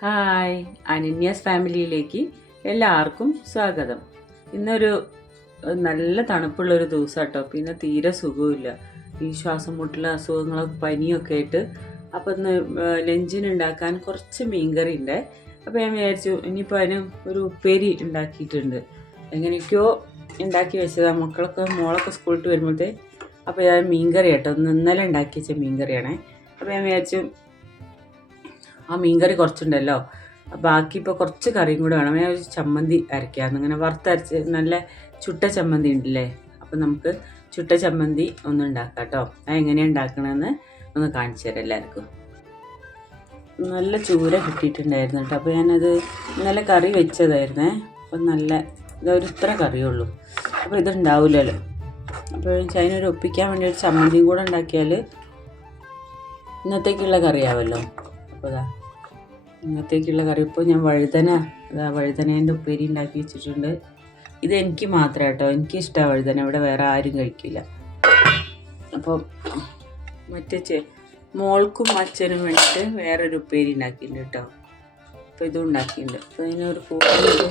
Hi, അനന്യാസ് ഫാമിലിയിലേക്ക് എല്ലാവർക്കും സ്വാഗതം. ഇന്നൊരു നല്ല തണുപ്പുള്ളൊരു ദിവസം കേട്ടോ. പിന്നെ തീരെ സുഖമില്ല, ഈ ശ്വാസം മുട്ടല അസുഖങ്ങളൊക്കെ പനിയൊക്കെ ആയിട്ട്. അപ്പം ഇന്ന് ലഞ്ചിന് ഉണ്ടാക്കാൻ കുറച്ച് മീൻകറി ഉണ്ട്. അപ്പോൾ ഞാൻ വിചാരിച്ചു ഇനിയിപ്പോൾ അതിന് ഒരു ഉപ്പേരി ഉണ്ടാക്കിയിട്ടുണ്ട്. എങ്ങനെയൊക്കെയോ ഉണ്ടാക്കി വെച്ചതാണ് മോളൊക്കെ സ്കൂളിട്ട് വരുമ്പോഴത്തെ. അപ്പോൾ ഞാൻ മീൻകറി കേട്ടോ, ഇന്നലെ ഉണ്ടാക്കി വെച്ച മീൻകറിയാണേ. അപ്പോൾ ഞാൻ വിചാരിച്ചു ആ മീൻകറി കുറച്ചുണ്ടല്ലോ, ബാക്കി ഇപ്പോൾ കുറച്ച് കറിയും കൂടെ വേണം. ഞാൻ ഒരു ചമ്മന്തി അരയ്ക്കാമെന്ന്, ഇങ്ങനെ വറുത്തരച്ച് നല്ല ചുട്ട ചമ്മന്തി ഉണ്ടല്ലേ. അപ്പം നമുക്ക് ചുട്ട ചമ്മന്തി ഒന്ന് ഉണ്ടാക്കാം കേട്ടോ. അത് എങ്ങനെയാണ് ഉണ്ടാക്കണമെന്ന് ഒന്ന് കാണിച്ചു തരാം എല്ലാവർക്കും. നല്ല ചൂര കിട്ടിയിട്ടുണ്ടായിരുന്നു കേട്ടോ. അപ്പോൾ ഞാനത് ഇന്നലെ കറി വെച്ചതായിരുന്നേ. അപ്പം ഇതൊരു ഇത്ര കറിയുള്ളൂ, അപ്പോൾ ഇതുണ്ടാവില്ലല്ലോ. അപ്പോൾ അതിനൊരു ഒപ്പിക്കാൻ വേണ്ടി ഒരു ചമ്മന്തിയും കൂടെ ഉണ്ടാക്കിയാൽ ഇന്നത്തേക്കുള്ള കറിയാവല്ലോ. അപ്പോൾ ഇന്നത്തേക്കുള്ള കറി ഇപ്പോൾ ഞാൻ വഴുതനേൻ്റെ ഉപ്പേരി ഉണ്ടാക്കി വെച്ചിട്ടുണ്ട്. ഇത് എനിക്ക് മാത്രമേ കേട്ടോ, എനിക്കിഷ്ടമാണ് വഴുതന, ഇവിടെ വേറെ ആരും കഴിക്കില്ല. അപ്പോൾ മോൾക്കും അച്ഛനും വേണ്ടിയിട്ട് വേറൊരു ഉപ്പേരി ഉണ്ടാക്കിയിട്ടുണ്ട് കേട്ടോ. അപ്പോൾ ഇതും ഉണ്ടാക്കിയിട്ടുണ്ട്. അപ്പോൾ അതിനൊരു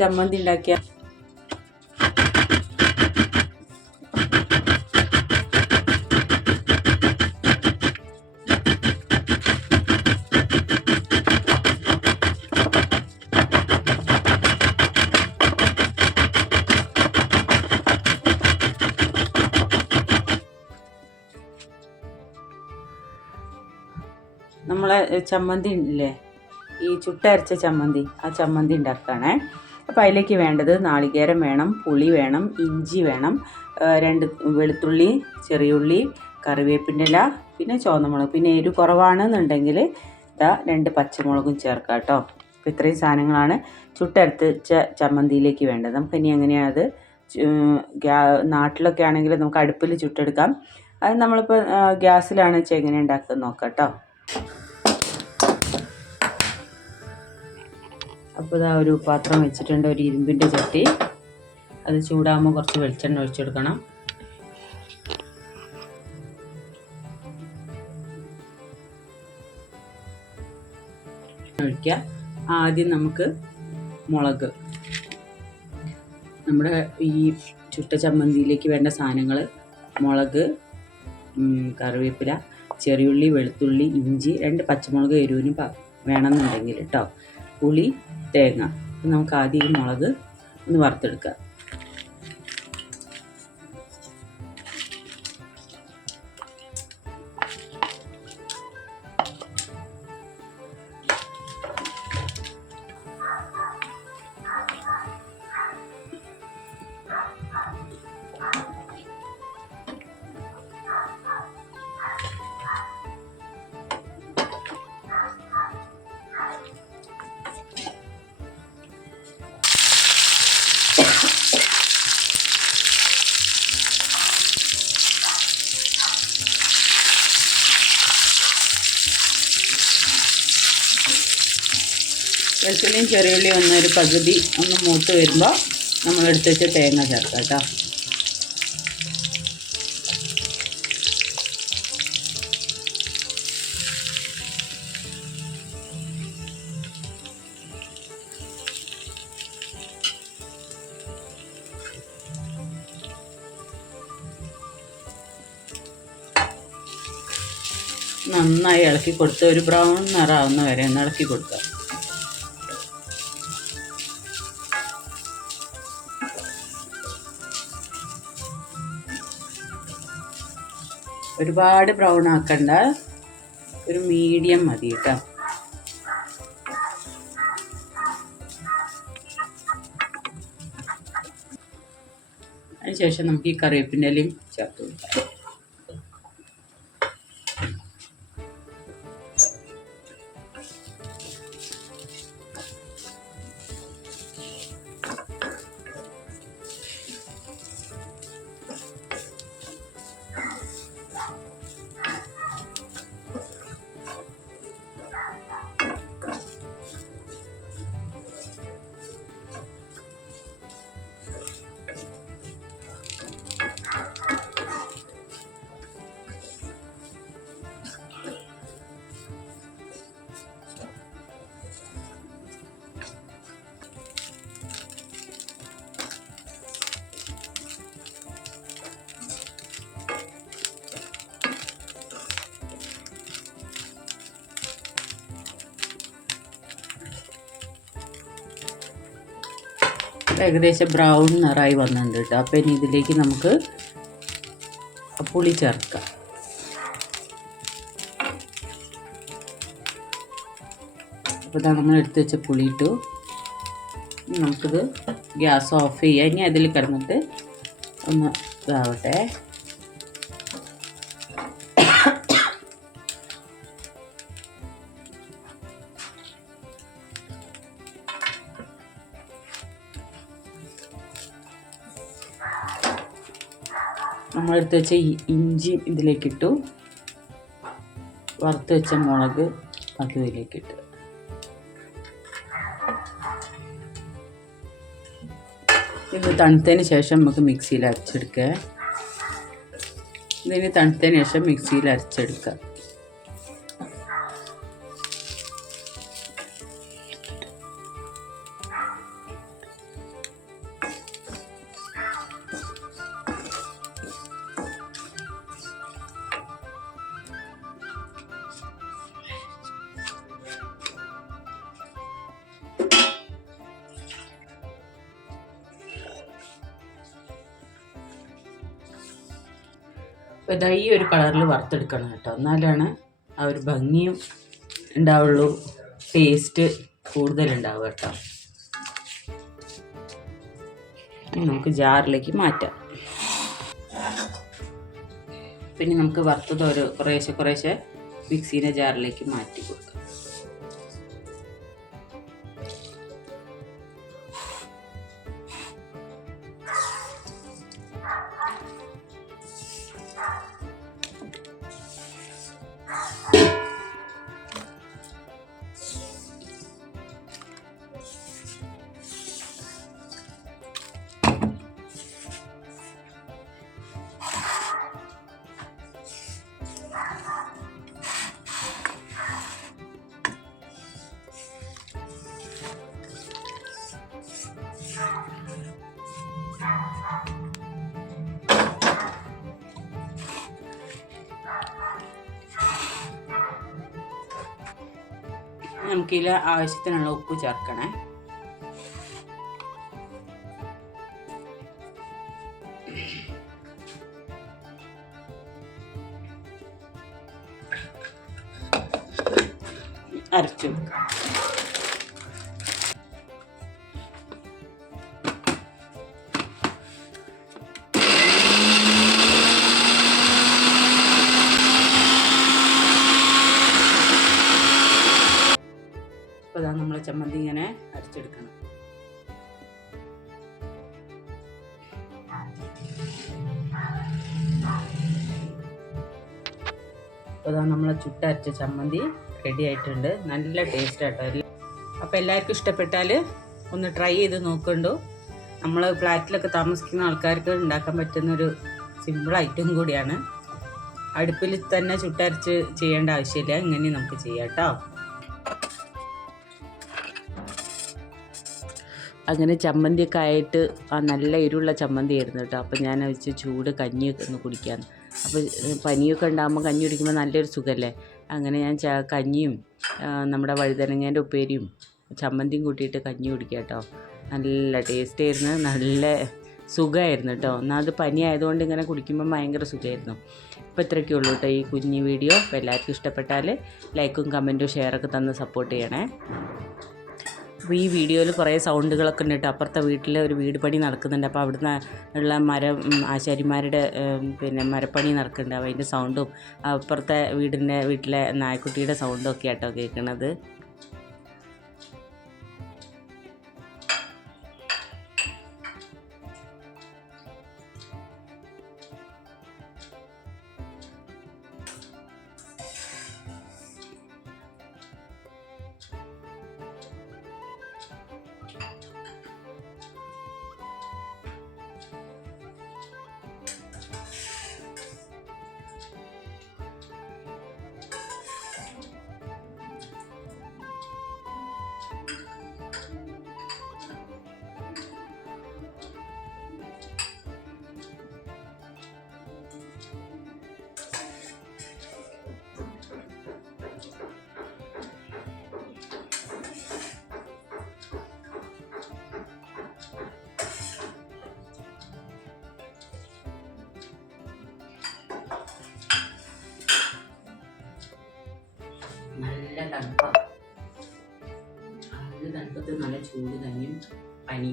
ചമ്മന്തി ഉണ്ടാക്കിയ നമ്മളെ ചമ്മന്തി ഇല്ലേ, ഈ ചുട്ടരച്ച ചമ്മന്തി, ആ ചമ്മന്തി ഉണ്ടാക്കുകയാണേ. അപ്പോൾ അതിലേക്ക് വേണ്ടത് നാളികേരം വേണം, പുളി വേണം, ഇഞ്ചി വേണം, 2 വെളുത്തുള്ളി, ചെറിയുള്ളി, കറിവേപ്പിൻ്റെ ഇല, പിന്നെ ചുവന്നമുളക്, പിന്നെ എരിവ് കുറവാണെന്നുണ്ടെങ്കിൽ 2 പച്ചമുളകും ചേർക്കാം കേട്ടോ. അപ്പോൾ ഇത്രയും സാധനങ്ങളാണ് ചുട്ടരച്ച ചമ്മന്തിയിലേക്ക് വേണ്ടത്. നമുക്കിനി എങ്ങനെയാണ് അത് നാട്ടിലൊക്കെ ആണെങ്കിൽ നമുക്ക് അടുപ്പിൽ ചുട്ടെടുക്കാം. അത് നമ്മളിപ്പോൾ ഗ്യാസിലാണ് വെച്ചാൽ എങ്ങനെ ഉണ്ടാക്കുന്നത് നോക്കാം കേട്ടോ. അപ്പോൾ ഇതാ ഒരു പാത്രം വെച്ചിട്ടുണ്ട്, ഒരു ഇരുമ്പിൻ്റെ ചട്ടി. അത് ചൂടാകുമ്പോൾ കുറച്ച് വെളിച്ചെണ്ണ ഒഴിച്ചെടുക്കണം. ഒഴിക്കുക. ആദ്യം നമുക്ക് മുളക്, നമ്മുടെ ഈ ചുട്ട ചമ്മന്തിയിലേക്ക് വേണ്ട സാധനങ്ങൾ: മുളക്, കറിവേപ്പില, ചെറിയുള്ളി, വെളുത്തുള്ളി, ഇഞ്ചി, 2 പച്ചമുളക് എരിവിന് വേണമെന്നുണ്ടെങ്കിൽ കേട്ടോ, പുളി, തേങ്ങ. നമുക്ക് ആദ്യം ഈ മുളക് ഒന്ന് വറുത്തെടുക്കാം. വെളുത്തുള്ളിയും ചെറിയുള്ളിയും ഒരു പകുതി ഒന്ന് മൂത്ത് വരുമ്പോൾ നമ്മളെടുത്ത് വെച്ച തേങ്ങ ചേർക്കാം കേട്ടോ. നന്നായി ഇളക്കി കൊടുത്ത് ഒരു ബ്രൗൺ നിറാവുന്ന വരെ ഒന്ന് ഇളക്കി കൊടുക്കുക. ഒരുപാട് ബ്രൗൺ ആക്കണ്ട, ഒരു മീഡിയം മതി കേട്ടോ. അതിനുശേഷം നമുക്ക് ഈ കറിവേപ്പിൻ്റെ ഇലയും ചേർത്ത് കൊടുക്കാം. ഏകദേശം ബ്രൗൺ നിറായി വന്നിട്ടുണ്ട് കേട്ടോ. അപ്പോൾ ഇനി ഇതിലേക്ക് നമുക്ക് പുളി ചേർക്കാം. അപ്പോൾ ഇതാ നമ്മൾ എടുത്ത് വെച്ച പുളി ഇട്ടു. നമുക്കിത് ഗ്യാസ് ഓഫ് ചെയ്യാം. ഇനി അതിൽ കിടന്നിട്ട് ഒന്ന് ഇതാവട്ടെ. നമ്മളെടുത്ത് വെച്ച ഇഞ്ചി ഇതിലേക്കിട്ടു. വറുത്ത് വെച്ച മുളക് അത് ഇതിലേക്കിട്ടു. ഇത് തണുത്തതിന് ശേഷം നമുക്ക് മിക്സിയിൽ അരച്ചെടുക്കുക. ഇതിന് തണുത്തതിന് ശേഷം മിക്സിയിൽ അരച്ചെടുക്കുക. അപ്പോൾ ഇതാ ഈ ഒരു കളറിൽ വറുത്തെടുക്കണം കേട്ടോ. എന്നാലാണ് ആ ഒരു ഭംഗിയും ഉണ്ടാവുള്ളൂ, ടേസ്റ്റ് കൂടുതലുണ്ടാവുക കേട്ടോ. നമുക്ക് ജാറിലേക്ക് മാറ്റാം. പിന്നെ നമുക്ക് വറുത്തത് ഒരു കുറേശ്ശെ മിക്സീനെ ജാറിലേക്ക് മാറ്റി കൊടുക്കാം. നമുക്കിതിൽ ആവശ്യത്തിനുള്ള ഉപ്പ് ചേർക്കണേ. അരച്ചു അപ്പോൾ നമ്മൾ ചമ്മന്തി ഇങ്ങനെ അരച്ചെടുക്കണം. അപ്പോൾ നമ്മളെ ചുട്ടരച്ച ചമ്മന്തി റെഡി ആയിട്ടുണ്ട്. നല്ല ടേസ്റ്റ് ആട്ടോ. അപ്പോൾ എല്ലാവർക്കും ഇഷ്ടപ്പെട്ടാൽ ഒന്ന് ട്രൈ ചെയ്ത് നോക്കണ്ടു. നമ്മൾ ഫ്ലാറ്റിലൊക്കെ താമസിക്കുന്ന ആൾക്കാർക്ക് ഉണ്ടാക്കാൻ പറ്റുന്നൊരു സിമ്പിൾ ഐറ്റം കൂടിയാണ്. അടുപ്പിൽ തന്നെ ചുട്ടരച്ച് ചെയ്യേണ്ട ആവശ്യമില്ല, ഇങ്ങനെ നമുക്ക് ചെയ്യാം കേട്ടോ. അങ്ങനെ ചമ്മന്തിയൊക്കെ ആയിട്ട് നല്ല എരിവുള്ള ചമ്മന്തി ആയിരുന്നു കേട്ടോ. അപ്പോൾ ഞാൻ വെച്ച് ചൂട് കഞ്ഞിയൊക്കെ ഒന്ന് കുടിക്കാൻ. അപ്പോൾ പനിയൊക്കെ ഉണ്ടാകുമ്പോൾ കഞ്ഞി കുടിക്കുമ്പോൾ നല്ലൊരു സുഖമല്ലേ. അങ്ങനെ ഞാൻ കഞ്ഞിയും നമ്മുടെ വഴുതനങ്ങേൻ്റെ ഉപ്പേരിയും ചമ്മന്തിയും കൂട്ടിയിട്ട് കഞ്ഞി കുടിക്കുക കേട്ടോ. നല്ല ടേസ്റ്റ് ആയിരുന്നു, നല്ല സുഖമായിരുന്നു കേട്ടോ. ഒന്നാമത് പനി ആയതുകൊണ്ട് ഇങ്ങനെ കുടിക്കുമ്പോൾ ഭയങ്കര സുഖമായിരുന്നു. അപ്പോൾ ഇത്രയൊക്കെ ഉള്ളൂ കേട്ടോ ഈ കുഞ്ഞി വീഡിയോ. അപ്പോൾ എല്ലാവർക്കും ഇഷ്ടപ്പെട്ടാൽ ലൈക്കും കമൻറ്റും ഷെയറൊക്കെ തന്ന് സപ്പോർട്ട് ചെയ്യണേ. അപ്പോൾ ഈ വീഡിയോയിൽ കുറേ സൗണ്ടുകളൊക്കെ ഉണ്ട് കേട്ടോ. അപ്പുറത്തെ വീട്ടിൽ ഒരു വീട് പണി നടക്കുന്നുണ്ട്. അപ്പോൾ അവിടുന്ന് ഉള്ള ആശാരിമാരുടെ മരപ്പണി നടക്കുന്നുണ്ട്. അപ്പോൾ അതിൻ്റെ സൗണ്ടും അപ്പുറത്തെ വീട്ടിലെ നായ്ക്കുട്ടിയുടെ സൗണ്ടും ഒക്കെ ആട്ടോ കേൾക്കണത്. തണുപ്പാണ്. അതിന് തണുപ്പത്ത് നല്ല ചൂട് കഞ്ഞിയും പനി